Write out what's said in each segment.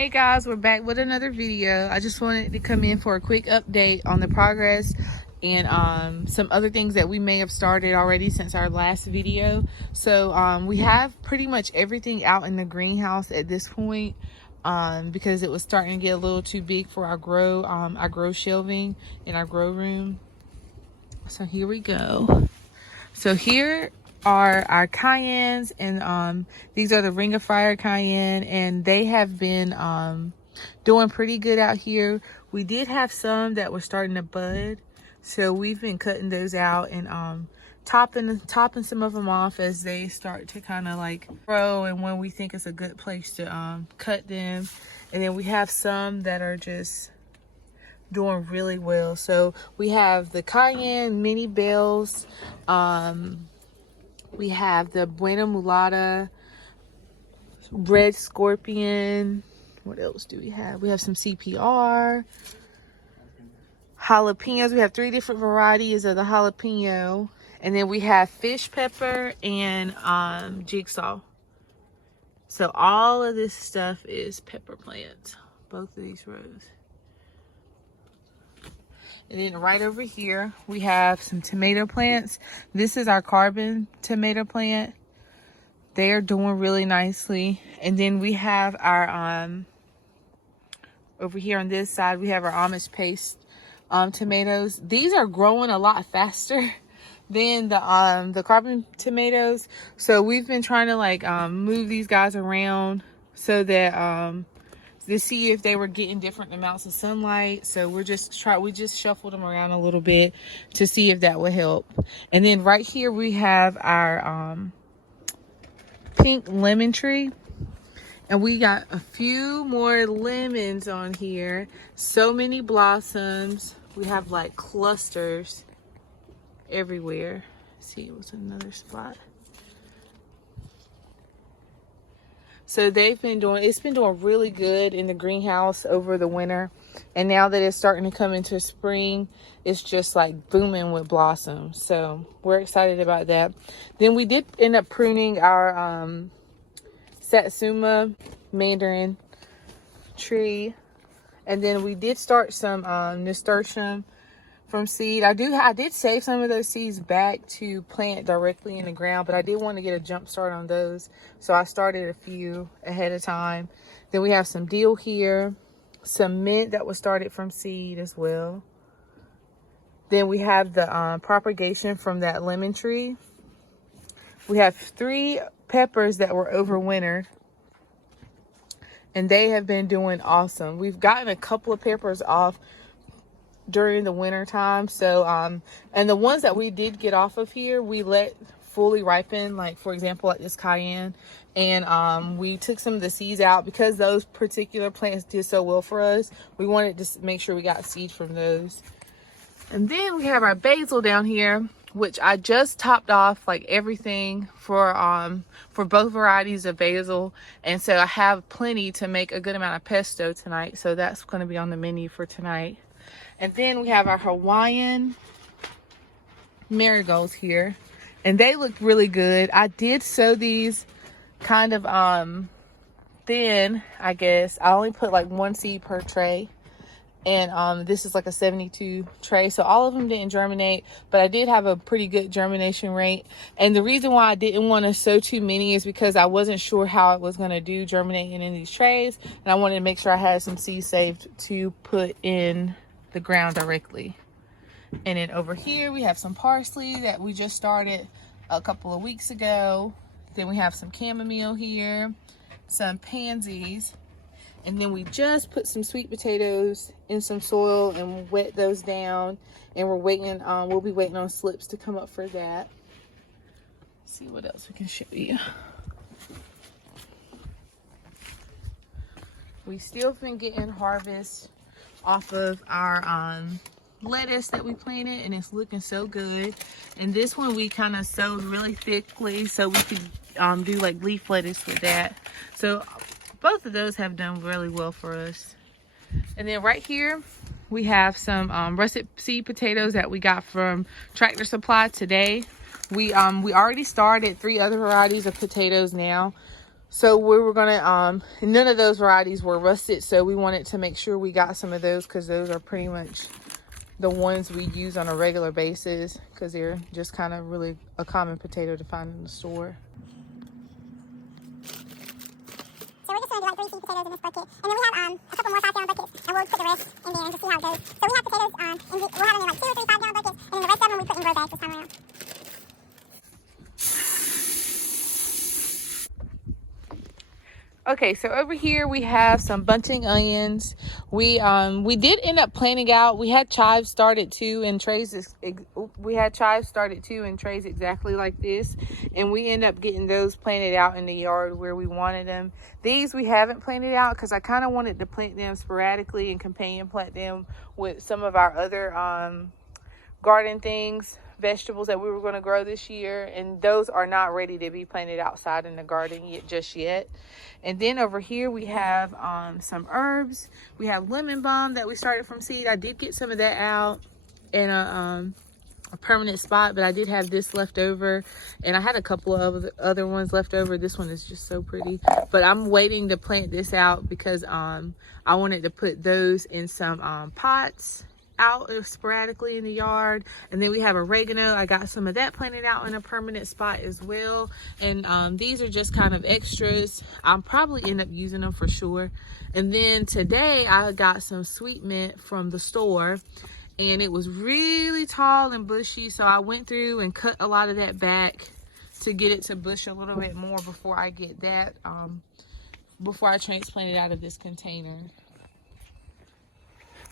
Hey guys, we're back with another video. I just wanted to come in for a quick update on the progress and some other things that we may have started already since our last video. So we have pretty much everything out in the greenhouse at this point because it was starting to get a little too big for our grow shelving in our grow room. So here we go. So here are our cayennes, and these are the Ring of Fire cayenne, and they have been doing pretty good out here. We did have some that were starting to bud, so we've been cutting those out and topping some of them off as they start to kind of like grow, and when we think it's a good place to cut them. And then we have some that are just doing really well. So we have the cayenne mini bells, we have the Buena Mulata, red scorpion. What else do we have? We have some CPR, jalapenos. We have 3 different varieties of the jalapeno, and then we have fish pepper and jigsaw. So all of this stuff is pepper plants, both of these rows. And then right over here, we have some tomato plants. This is our carbon tomato plant. They are doing really nicely. And then we have our, over here on this side, we have our Amish paste tomatoes. These are growing a lot faster than the carbon tomatoes. So we've been trying to like move these guys around so that to see if they were getting different amounts of sunlight. So we just shuffled them around a little bit to see if that would help. And then right here we have our pink lemon tree, and we got a few more lemons on here. So many blossoms. We have like clusters everywhere. Let's see, what's another spot? So it's been doing really good in the greenhouse over the winter. And now that it's starting to come into spring, it's just like booming with blossoms. So we're excited about that. Then we did end up pruning our Satsuma mandarin tree. And then we did start some nasturtium from seed. I did save some of those seeds back to plant directly in the ground, but I did want to get a jump start on those, so I started a few ahead of time. Then we have some dill here, some mint that was started from seed as well. Then we have the propagation from that lemon tree. We have 3 peppers that were overwintered, and they have been doing awesome. We've gotten a couple of peppers off during the winter time. So and the ones that we did get off of here, we let fully ripen, like for example like this cayenne, and we took some of the seeds out because those particular plants did so well for us. We wanted to make sure we got seed from those. And then we have our basil down here, which I just topped off like everything for both varieties of basil, and so I have plenty to make a good amount of pesto tonight, so that's going to be on the menu for tonight. And then we have our Hawaiian marigolds here, and they look really good. I did sow these kind of thin, I guess. I only put like 1 seed per tray, and this is like a 72 tray, so all of them didn't germinate, but I did have a pretty good germination rate. And the reason why I didn't want to sow too many is because I wasn't sure how it was going to do germinating in these trays, and I wanted to make sure I had some seeds saved to put in the ground directly. And then over here we have some parsley that we just started a couple of weeks ago. Then we have some chamomile here, some pansies, and then we just put some sweet potatoes in some soil and wet those down, and we're waiting we'll be waiting on slips to come up for that. Let's see what else we can show you. We still been getting harvest off of our lettuce that we planted, and it's looking so good. And this one we kind of sowed really thickly so we could do like leaf lettuce with that. So both of those have done really well for us. And then right here we have some russet seed potatoes that we got from Tractor Supply today. We already started 3 other varieties of potatoes now. So we were gonna, none of those varieties were russet, so we wanted to make sure we got some of those because those are pretty much the ones we use on a regular basis because they're just kind of really a common potato to find in the store. So we're just going to do like 3 seed potatoes in this bucket. And then we have a couple more 5-gallon buckets, and we'll put the rest in there and just see how it goes. So we have potatoes, and we'll have them in like 2 or 3 5-gallon buckets, and then the rest of them we put in grow bags this time around. Okay, so over here we have some bunting onions. We did end up planting out. We had chives started too in trays. We had chives started too in trays exactly like this, and we end up getting those planted out in the yard where we wanted them. These we haven't planted out because I kind of wanted to plant them sporadically and companion plant them with some of our other garden things, vegetables that we were going to grow this year, and those are not ready to be planted outside in the garden just yet. And then over here we have some herbs. We have lemon balm that we started from seed. I did get some of that out in a permanent spot, but I did have this left over, and I had a couple of other ones left over. This one is just so pretty, but I'm waiting to plant this out because I wanted to put those in some pots out sporadically in the yard. And then we have oregano. I got some of that planted out in a permanent spot as well, and these are just kind of extras. I'll probably end up using them for sure. And then today I got some sweet mint from the store, and it was really tall and bushy, so I went through and cut a lot of that back to get it to bush a little bit more before I get that before I transplant it out of this container.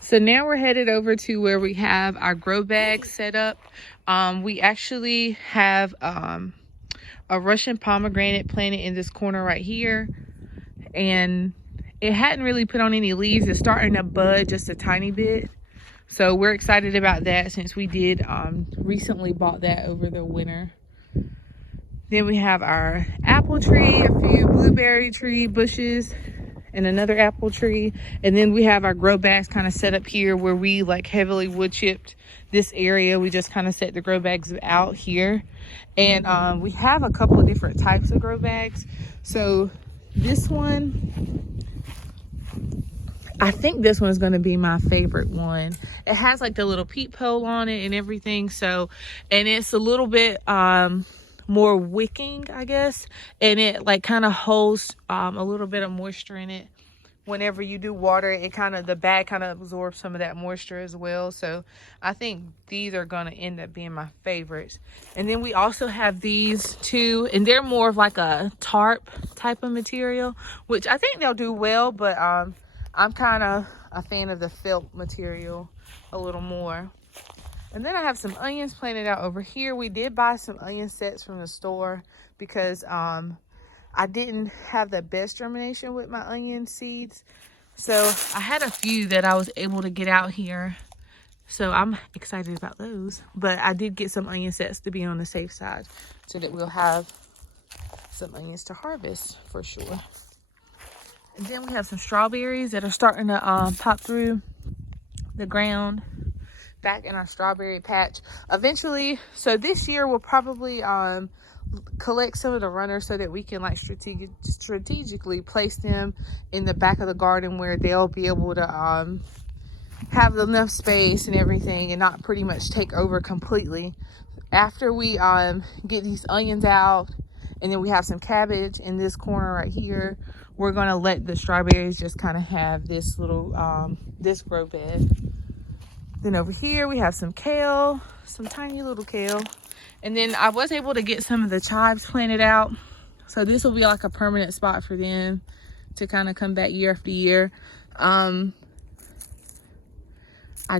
So now we're headed over to where we have our grow bags set up. We actually have a Russian pomegranate planted in this corner right here, and it hadn't really put on any leaves. It's starting to bud just a tiny bit, so we're excited about that since we did recently bought that over the winter. Then we have our apple tree, a few blueberry tree bushes, and another apple tree. And then we have our grow bags kind of set up here where we like heavily wood chipped this area. We just kind of set the grow bags out here, and we have a couple of different types of grow bags. So this one, I think this one's going to be my favorite one. It has like the little peephole on it and everything, so, and it's a little bit more wicking, I guess, and it like kind of holds a little bit of moisture in it. Whenever you do water it, kind of, the bag kind of absorbs some of that moisture as well. So I think these are going to end up being my favorites. And then we also have these two, and they're more of like a tarp type of material, which I think they'll do well, but I'm kind of a fan of the felt material a little more. And then I have some onions planted out over here. We did buy some onion sets from the store because I didn't have the best germination with my onion seeds. So I had a few that I was able to get out here. So I'm excited about those. But I did get some onion sets to be on the safe side so that we'll have some onions to harvest for sure. And then we have some strawberries that are starting to pop through the ground back in our strawberry patch eventually. So this year we'll probably collect some of the runners so that we can like strategically place them in the back of the garden where they'll be able to have enough space and everything and not pretty much take over completely. After we get these onions out, and then we have some cabbage in this corner right here, we're going to let the strawberries just kind of have this little this grow bed. Then over here we have some kale, some tiny little kale. And then I was able to get some of the chives planted out. So this will be like a permanent spot for them to kind of come back year after year. I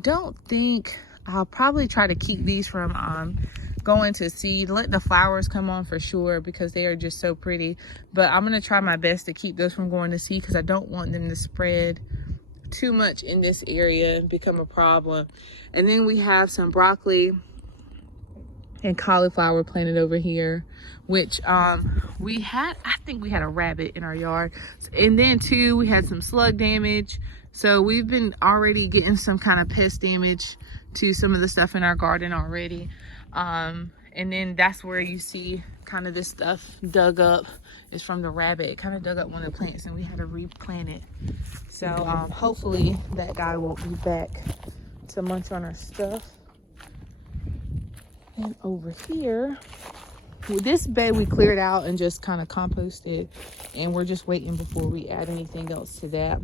don't think, I'll probably try to keep these from going to seed. Let the flowers come on for sure because they are just so pretty. But I'm going to try my best to keep those from going to seed because I don't want them to spread too much in this area and become a problem. And then we have some broccoli and cauliflower planted over here, which we had, I think we had a rabbit in our yard. And then too, we had some slug damage. So we've been already getting some kind of pest damage to some of the stuff in our garden already. And And then that's where you see kind of this stuff dug up is from the rabbit. It kind of dug up one of the plants and we had to replant it. So hopefully that guy won't be back to munch on our stuff. And over here, well, this bed we cleared out and just kind of composted, and we're just waiting before we add anything else to that.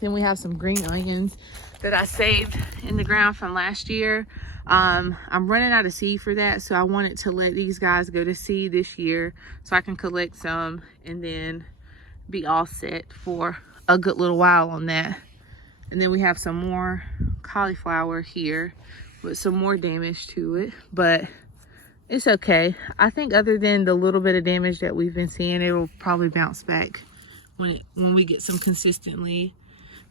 Then we have some green onions that I saved in the ground from last year. I'm running out of seed for that, so I wanted to let these guys go to seed this year so I can collect some and then be all set for a good little while on that. And then we have some more cauliflower here with some more damage to it, but it's okay. I think other than the little bit of damage that we've been seeing, it will probably bounce back when we get some consistently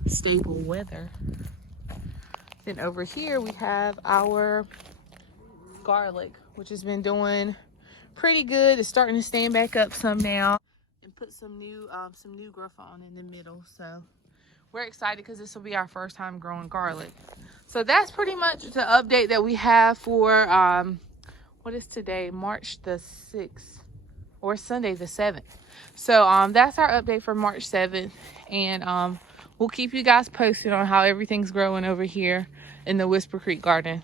stable weather. Then over here we have our garlic, which has been doing pretty good. It's starting to stand back up some now and put some new growth on in the middle. So we're excited because this will be our first time growing garlic. So that's pretty much the update that we have for what is today, March the 6th or Sunday the 7th. So that's our update for March 7th, and we'll keep you guys posted on how everything's growing over here in the Whisper Creek garden.